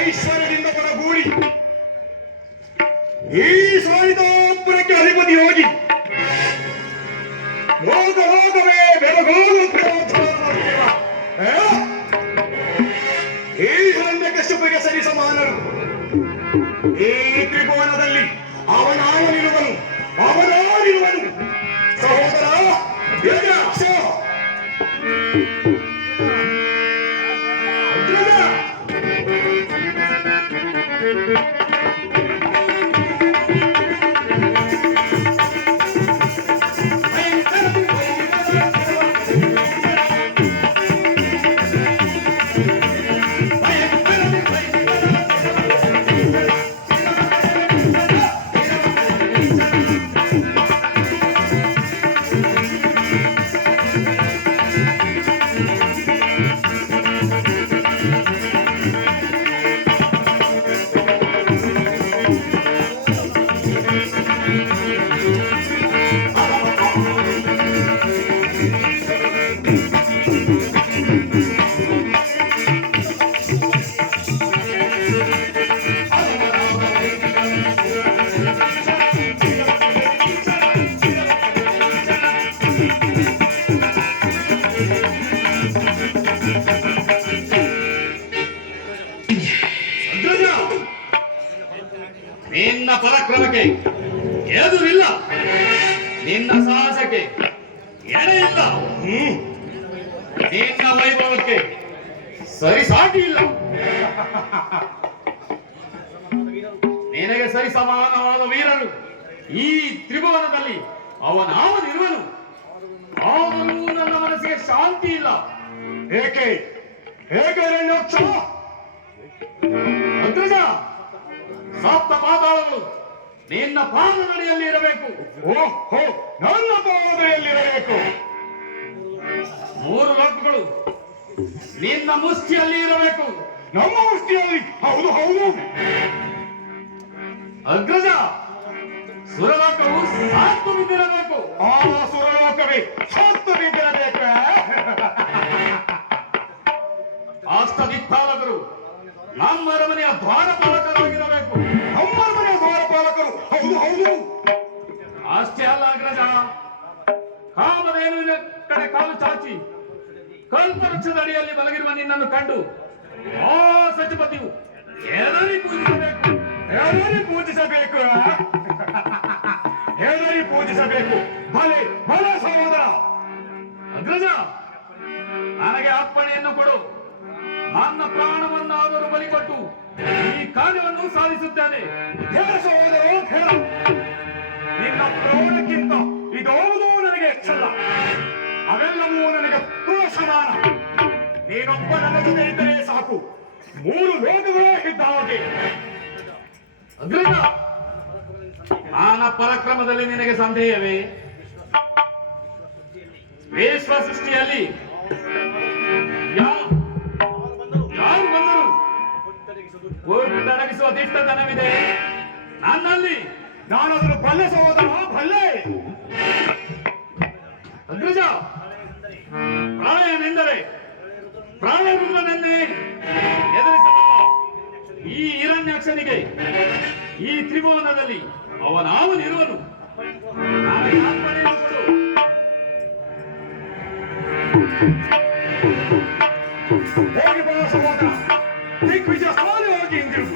ಐಶ್ವರ್ಯದಿಂದ ಕೊಡಗೂಡಿ ಈ ಸಾಯಿತಾಪುರಕ್ಕೆ ಅಧಿಪತಿ ಹೋಗಿ ಲೋಕ ಲೋಕವೇ ಬೆಳಗೋಗುತ್ತಿರುವ ಈ ಹಿರಣ್ಯಕಶ್ಯಪಿಗೆ ಸರಿ ಸಮಾನರು. ಈ ತ್ರಿಭುವನದಲ್ಲಿ ಅವನಾನಿರುವನು ಸಹೋದರ ಯಜಾಕ್ಷ. ನಿನ್ನ ಪರಾಕ್ರಮಕ್ಕೆ ಎದುರಿಲ್ಲ, ನಿನ್ನ ಸಾಹಸಕ್ಕೆ ಎಡೆ ಇಲ್ಲ, ನಿನ್ನ ವೈಭವಕ್ಕೆ ಸರಿಸಾಟಿ ಇಲ್ಲ. ನಿನಗೆ ಸರಿ ಸಮಾನವಾದ ವೀರರು ಈ ತ್ರಿಭುವನದಲ್ಲಿ ಅವನಿರುವನು. ಅವನು ನನ್ನ ಮನಸ್ಸಿಗೆ ಶಾಂತಿ ಇಲ್ಲ. ಏಕೆ ರಣೋಕ್ಷ ಅಗ್ರಜ, ಸಪ್ತ ಪಾತಾಳಗಳು ನಿನ್ನ ಪಾದದಡಿಯಲ್ಲಿ ಇರಬೇಕು. ಓಹೋ, ನನ್ನ ಪಾದದಡಿಯಲ್ಲಿರಬೇಕು. ಮೂರು ಲೋಕಗಳು ನಿನ್ನ ಮುಷ್ಟಿಯಲ್ಲಿ ಇರಬೇಕು. ನಮ್ಮ ಮುಷ್ಟಿಯಲ್ಲಿ? ಹೌದು. ಅಗ್ರಜ, ಸುರಲೋಕವು ಸಾತ್ತು ಬಿದ್ದಿರಬೇಕು. ಆ ಸುರಲೋಕವೇ ಸಾತ್ತು ಬಿದ್ದಿರಬೇಕು. ಅಷ್ಟದಿಕ್ಪಾಲಕರು ನಮ್ಮ ಅರಮನೆಯ ದ್ವಾರಪಾಲಕರಾಗಿರಬೇಕು. ನಮ್ಮ ಅರಮನೆಯ ದ್ವಾರಪಾಲಕರು? ಹೌದು. ಅಷ್ಟೇ ಅಲ್ಲ ಅಗ್ರಜ, ಕಾಮಧೇನುವಿನ ಕಡೆ ಕಾಲು ಚಾಚಿ ಕಲ್ಪವೃಕ್ಷದ ಅಡಿಯಲ್ಲಿ ಮಲಗಿರುವ ನಿನ್ನನ್ನು ಕಂಡು ಆ ಸಚಿಪತಿಯು ಎದರಿ ಪೂಜಿಸಬೇಕು. ಭಲೆ ಸಹೋದರ. ಅಗ್ರಜ, ನನಗೆ ಅಪ್ಪಣೆಯನ್ನು ಕೊಡು. ನನ್ನ ಪ್ರಾಣವನ್ನಾದರೂ ಬಲಿಕೊಟ್ಟು ಈ ಕಾರ್ಯವನ್ನು ಸಾಧಿಸುತ್ತೇನೆ. ಹೇಳ ಸಹೋದರ, ಹೇಳ. ನಿನ್ನ ಪ್ರಾಣಕ್ಕಿಂತ ಇದೋದು ನನಗೆ ಹೆಚ್ಚಲ್ಲ. ಅವೆಲ್ಲವೂ ನನಗೆ ಸಮಾನ. ನೀನೊಬ್ಬ ನನ್ನ ಜೊತೆ ಇದ್ದರೆ ಸಾಕು, ಮೂರು ಲೋಕಗಳೇ ಇದ್ದ ಹಾಗೆ. ಅಗ್ರಜ, ನನ್ನ ಪರಾಕ್ರಮದಲ್ಲಿ ನಿನಗೆ ಸಂದೇಹವೇ? ವಿಶ್ವ ಸೃಷ್ಟಿಯಲ್ಲಿ ಯಾರು ಬಂದರು ಕೊಟ್ಟಡಗಿಸುವ ದಿಟ್ಟತನವಿದೆ ನನ್ನಲ್ಲಿ. ನಾನದನ್ನು ಬಲ್ಲೆ ಸಹೋದರ, ಬಲ್ಲೆ. ಅಗ್ರಜ, ಪ್ರಾಣಯನೆಂದರೆ ಪ್ರಾಣವನ್ನೇ ಎದುರಿಸಬಲ್ಲ ಈ ಹಿರಣ್ಯಾಕ್ಷನಿಗೆ ಈ ತ್ರಿಭುವನದಲ್ಲಿ ಅವನಿರುವನು. ನನಗೆ ಅರ್ಪಣೆಯನ್ನು ಕೊಡು. ಹೋಗಿ ಬಾ ಸಹೋದರ, ದಿಗ್ವಿಜಯ ಸ್ಥಾನವಾಗಿ ಹಿಂದಿರು.